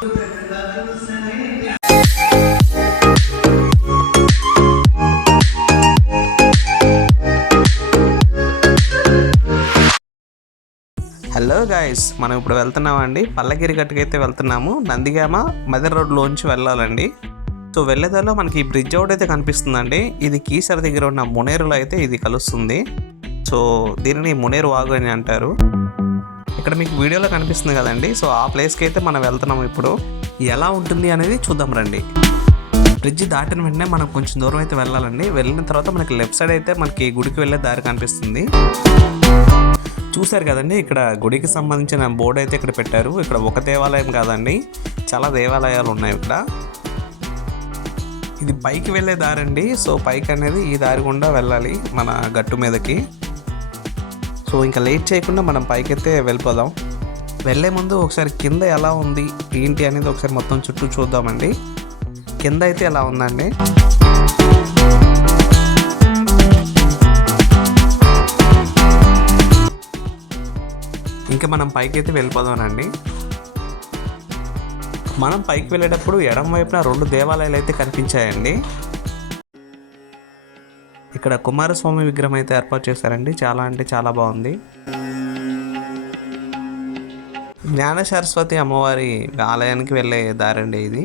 Hello guys, మనం ఇప్పుడు వెళ్తున్నామండి పల్లగిరి గట్టుకైతే వెళ్తున్నాము. నందిగామ మదర్ రోడ్లోంచి వెళ్ళాలండి. సో వెళ్ళేదాలో మనకి ఈ బ్రిడ్జ్ అవుట్ అయితే కనిపిస్తుందండి. ఇది కీసర దగ్గర ఉన్న మునేరులో అయితే ఇది కలుస్తుంది. సో దీనిని మునేరు వాగు అని అంటారు. ఇక్కడ మీకు వీడియోలో కనిపిస్తుంది కదండి. సో ఆ ప్లేస్కి అయితే మనం వెళ్తున్నాము. ఇప్పుడు ఎలా ఉంటుంది అనేది చూద్దాం రండి. బ్రిడ్జ్ దాటిన వెంటనే మనం కొంచెం దూరం అయితే వెళ్ళాలండి. వెళ్ళిన తర్వాత మనకి లెఫ్ట్ సైడ్ అయితే మనకి గుడికి వెళ్ళే దారి కనిపిస్తుంది. చూశారు కదండి, ఇక్కడ గుడికి సంబంధించిన బోర్డు అయితే ఇక్కడ పెట్టారు. ఇక్కడ ఒక దేవాలయం కాదండి, చాలా దేవాలయాలు ఉన్నాయి ఇక్కడ. ఇది పైకి వెళ్ళే దారి అండి. సో పైకి అనేది ఈ దారి గుండా వెళ్ళాలి మన గట్టు మీదకి. సో ఇంకా లేట్ చేయకుండా మనం పైకి అయితే వెళ్ళిపోదాం. వెళ్ళే ముందు ఒకసారి కింద ఎలా ఉంది ఏంటి అనేది ఒకసారి మొత్తం చుట్టూ చూద్దామండి. కింద అయితే ఎలా ఉందండి. ఇంకా మనం పైకి అయితే వెళ్ళిపోదామండి. మనం పైకి వెళ్ళేటప్పుడు ఎడం వైపున 2 దేవాలయాలు అయితే కనిపించాయండి. ఇక్కడ కుమారస్వామి విగ్రహం అయితే ఏర్పాటు చేశారండి. చాలా అంటే చాలా బాగుంది. జ్ఞాన సరస్వతి అమ్మవారి ఆలయానికి వెళ్ళే దారండి ఇది.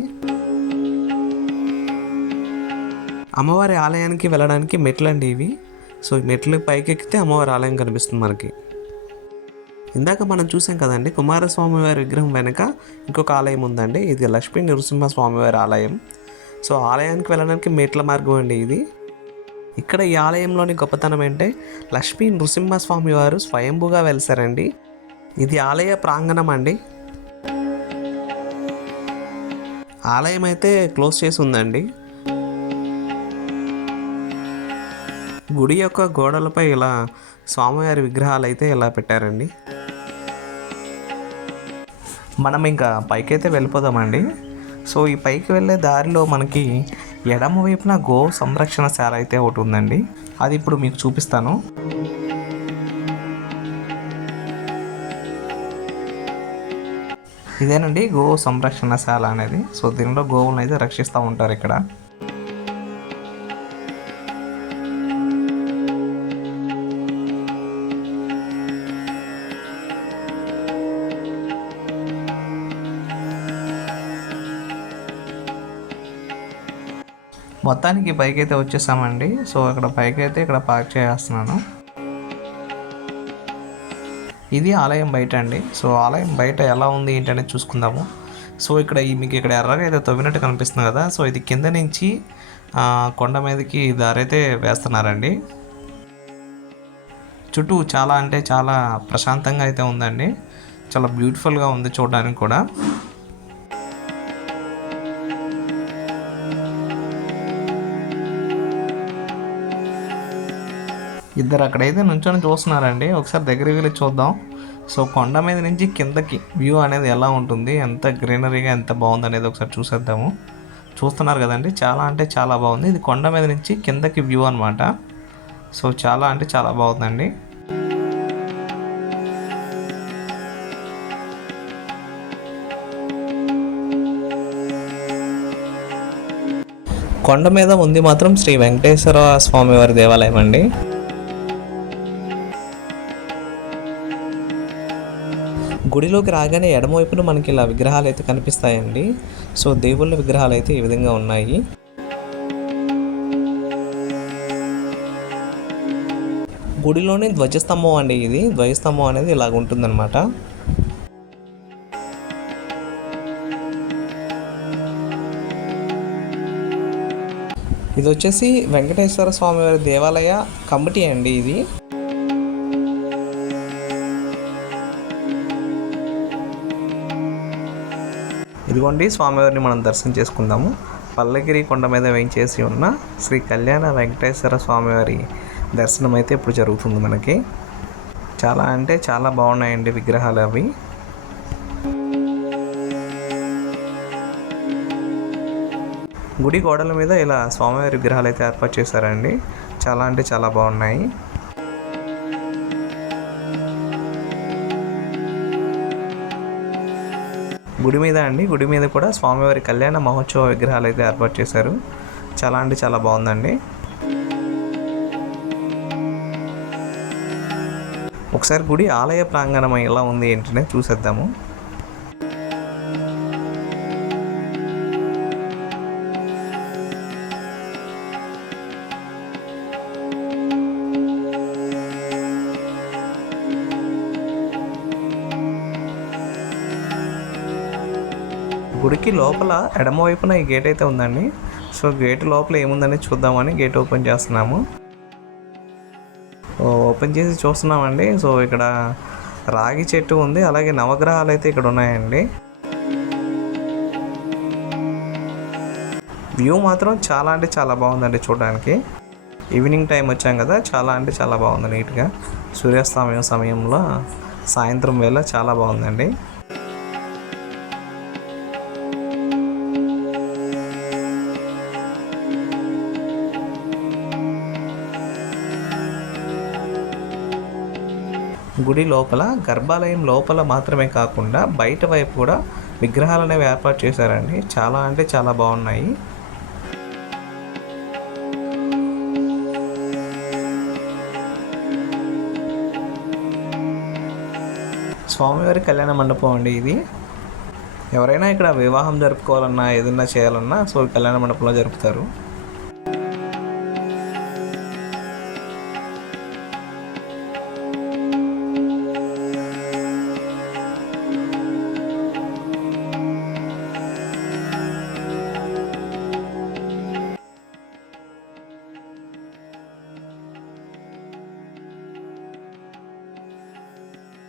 అమ్మవారి ఆలయానికి వెళ్ళడానికి మెట్లు అండి ఇవి. సో మెట్లు పైకి ఎక్కితే అమ్మవారి ఆలయం కనిపిస్తుంది మనకి. ఇందాక మనం చూసాం కదండి, కుమారస్వామి వారి విగ్రహం వెనక ఇంకొక ఆలయం ఉందండి. ఇది లక్ష్మీ నరసింహస్వామి వారి ఆలయం. సో ఆలయానికి వెళ్ళడానికి మెట్ల మార్గం అండి ఇది. ఇక్కడ ఈ ఆలయంలోని గొప్పతనం ఏంటంటే లక్ష్మీ నరసింహస్వామి వారు స్వయంభుగా వెలిసారండి. ఇది ఆలయ ప్రాంగణం అండి. ఆలయం అయితే క్లోజ్ చేసి ఉందండి. గుడి యొక్క గోడలపై ఇలా స్వామివారి విగ్రహాలు అయితే ఇలా పెట్టారండి. మనం ఇంకా పైకైతే వెళ్ళిపోదామండి. సో ఈ పైకి వెళ్ళే దారిలో మనకి ఎడమ వైపున గో సంరక్షణశాల అయితే ఒకటి ఉందండి. అది ఇప్పుడు మీకు చూపిస్తాను. ఇదేనండి గో సంరక్షణశాల అనేది. సో దీనిలో గోవులను అయితే రక్షిస్తూ ఉంటారు ఇక్కడ. మొత్తానికి బైక్ అయితే వచ్చేసామండి. సో ఇక్కడ బైక్ అయితే ఇక్కడ పార్క్ చేస్తున్నాను. ఇది ఆలయం బయట అండి. సో ఆలయం బయట ఎలా ఉంది ఏంటనేది చూసుకుందాము. సో ఇక్కడ మీకు ఇక్కడ ఎర్రగా అయితే తవ్వినట్టు కనిపిస్తుంది కదా. సో ఇది కింద నుంచి కొండ మీదకి దారి అయితే వేస్తున్నారండి. చుట్టూ చాలా అంటే చాలా ప్రశాంతంగా అయితే ఉందండి. చాలా బ్యూటిఫుల్గా ఉంది చూడడానికి కూడా. ఇద్దరు అక్కడైతే నుంచొని చూస్తున్నారండి. ఒకసారి దగ్గరికి వెళ్ళి చూద్దాం. సో కొండ మీద నుంచి కిందకి వ్యూ అనేది ఎలా ఉంటుంది, ఎంత గ్రీనరీగా ఎంత బాగుంది అనేది ఒకసారి చూసేద్దాము. చూస్తున్నారు కదండి, చాలా అంటే చాలా బాగుంది. ఇది కొండ మీద నుంచి కిందకి వ్యూ అనమాట. సో చాలా అంటే చాలా బాగుందండి. కొండ మీద ఉంది మాత్రం శ్రీ వెంకటేశ్వర స్వామి వారి దేవాలయం అండి. గుడిలోకి రాగానే ఎడమవైపున మనకి ఇలా విగ్రహాలు అయితే కనిపిస్తాయండి. సో దేవుళ్ళ విగ్రహాలు అయితే ఈ విధంగా ఉన్నాయి. గుడిలోని ధ్వజస్తంభం అండి ఇది. ధ్వజస్తంభం అనేది ఇలాగ ఉంటుందన్నమాట. ఇది వచ్చేసి వెంకటేశ్వర స్వామి వారి దేవాలయ కమిటీ అండి ఇది. ఇదిగోండి స్వామివారిని మనం దర్శనం చేసుకుందాము. పల్లగిరి కొండ మీద వేయించేసి ఉన్న శ్రీ కళ్యాణ వెంకటేశ్వర స్వామివారి దర్శనం అయితే ఇప్పుడు జరుగుతుంది మనకి. చాలా అంటే చాలా బాగున్నాయండి విగ్రహాలు అవి. గుడి గోడల మీద ఇలా స్వామివారి విగ్రహాలు అయితే ఏర్పాటు చేశారండి. చాలా అంటే చాలా బాగున్నాయి. గుడి మీద గుడి మీద కూడా స్వామివారి కళ్యాణ మహోత్సవ విగ్రహాలు అయితే ఏర్పాటు చేశారు. చాలా అంటే చాలా బాగుందండి. ఒకసారి గుడి ఆలయ ప్రాంగణం ఎలా ఉంది ఏంటనే చూసేద్దాము. గుడికి లోపల ఎడమవైపున ఈ గేట్ అయితే ఉందండి. సో గేట్ లోపల ఏముందని చూద్దామని గేట్ ఓపెన్ చేస్తున్నాము. ఓపెన్ చేసి చూస్తున్నామండి. సో ఇక్కడ రాగి చెట్టు ఉంది, అలాగే నవగ్రహాలు అయితే ఇక్కడ ఉన్నాయండి. వ్యూ మాత్రం చాలా అంటే చాలా బాగుందండి చూడడానికి. ఈవినింగ్ టైం వచ్చాం కదా, చాలా అంటే చాలా బాగుంది. నీట్గా సూర్యాస్తమయం సమయంలో సాయంత్రం వేళ చాలా బాగుందండి. గుడి లోపల గర్భాలయం లోపల మాత్రమే కాకుండా బయట వైపు కూడా విగ్రహాలు అనేవి ఏర్పాటు చేశారండి. చాలా అంటే చాలా బాగున్నాయి. స్వామివారి కళ్యాణ మండపం అండి ఇది. ఎవరైనా ఇక్కడ వివాహం జరుపుకోవాలన్నా ఏదైనా చేయాలన్నా సో కళ్యాణ మండపంలో జరుపుతారు.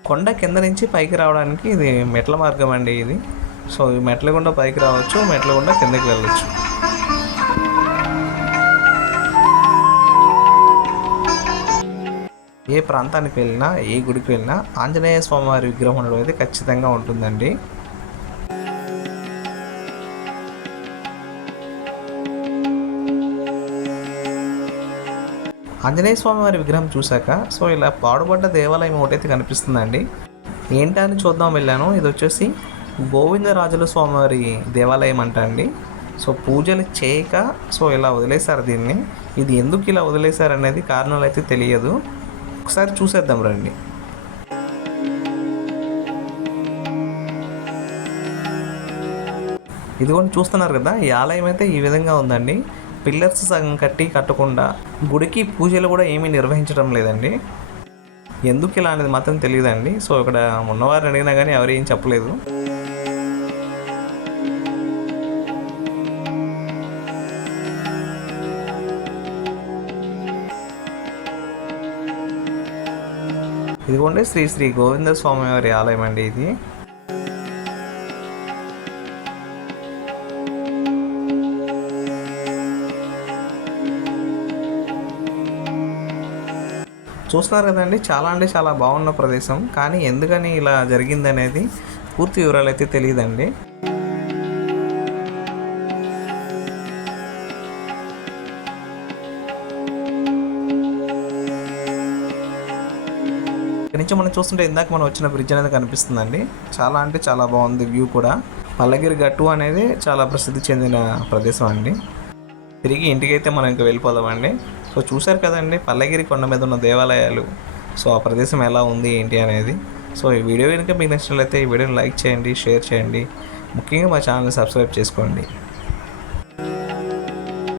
కొండ కింద నుంచి పైకి రావడానికి ఇది మెట్ల మార్గం అండి ఇది. సో ఈ మెట్ల గుండా పైకి రావచ్చు, మెట్ల గుండా కిందకి వెళ్ళచ్చు. ఏ ప్రాంతానికి వెళ్ళినా, ఏ గుడికి వెళ్ళినా ఆంజనేయ స్వామివారి విగ్రహం ఉండడం అయితే ఖచ్చితంగా ఉంటుందండి. ఆంజనేయ స్వామి వారి విగ్రహం చూశాక సో ఇలా పాడుబడ్డ దేవాలయం ఒకటైతే కనిపిస్తుందండి. ఏంటని చూద్దాం వెళ్ళాను. ఇది వచ్చేసి గోవిందరాజుల స్వామివారి దేవాలయం అంట అండి. సో పూజలు చేయక సో ఇలా వదిలేశారు దీన్ని. ఇది ఎందుకు ఇలా వదిలేశారు అనేది కారణాలు అయితే తెలియదు. ఒకసారి చూసేద్దాం రండి. ఇదిగోండి చూస్తున్నారు కదా, ఈ ఆలయం అయితే ఈ విధంగా ఉందండి. పిల్లర్స్ సగం కట్టకుండా గుడికి పూజలు కూడా ఏమీ నిర్వహించడం లేదండి. ఎందుకు ఇలా అనేది మాత్రం తెలియదండి. సో ఇక్కడ ఉన్నవారిని అడిగినా కానీ ఎవరు ఏం చెప్పలేదు. ఇదిగోండి శ్రీ శ్రీ గోవింద స్వామి వారి ఆలయం అండి ఇది. చూస్తున్నారు కదండి, చాలా అంటే చాలా బాగున్న ప్రదేశం. కానీ ఎందుకని ఇలా జరిగింది అనేది పూర్తి వివరాలు అయితే తెలియదండి. ఇక్కడి నుంచి మనం చూస్తుంటే ఇందాక మనం వచ్చిన బ్రిడ్జ్ అనేది కనిపిస్తుందండి. చాలా అంటే చాలా బాగుంది వ్యూ కూడా. పల్లగిరి గట్టు అనేది చాలా ప్రసిద్ధి చెందిన ప్రదేశం అండి. తిరిగి ఇంటికైతే మనం ఇంకా వెళ్ళిపోదామండి. సో చూశారు కదండి పల్లగిరి కొండ మీద ఉన్న దేవాలయాలు. సో ఆ ప్రదేశం ఎలా ఉంది ఏంటి అనేది. సో ఈ వీడియో కనుక మీకు నచ్చినట్లయితే ఈ వీడియోని లైక్ చేయండి, షేర్ చేయండి, ముఖ్యంగా మా ఛానల్ని సబ్స్క్రైబ్ చేసుకోండి.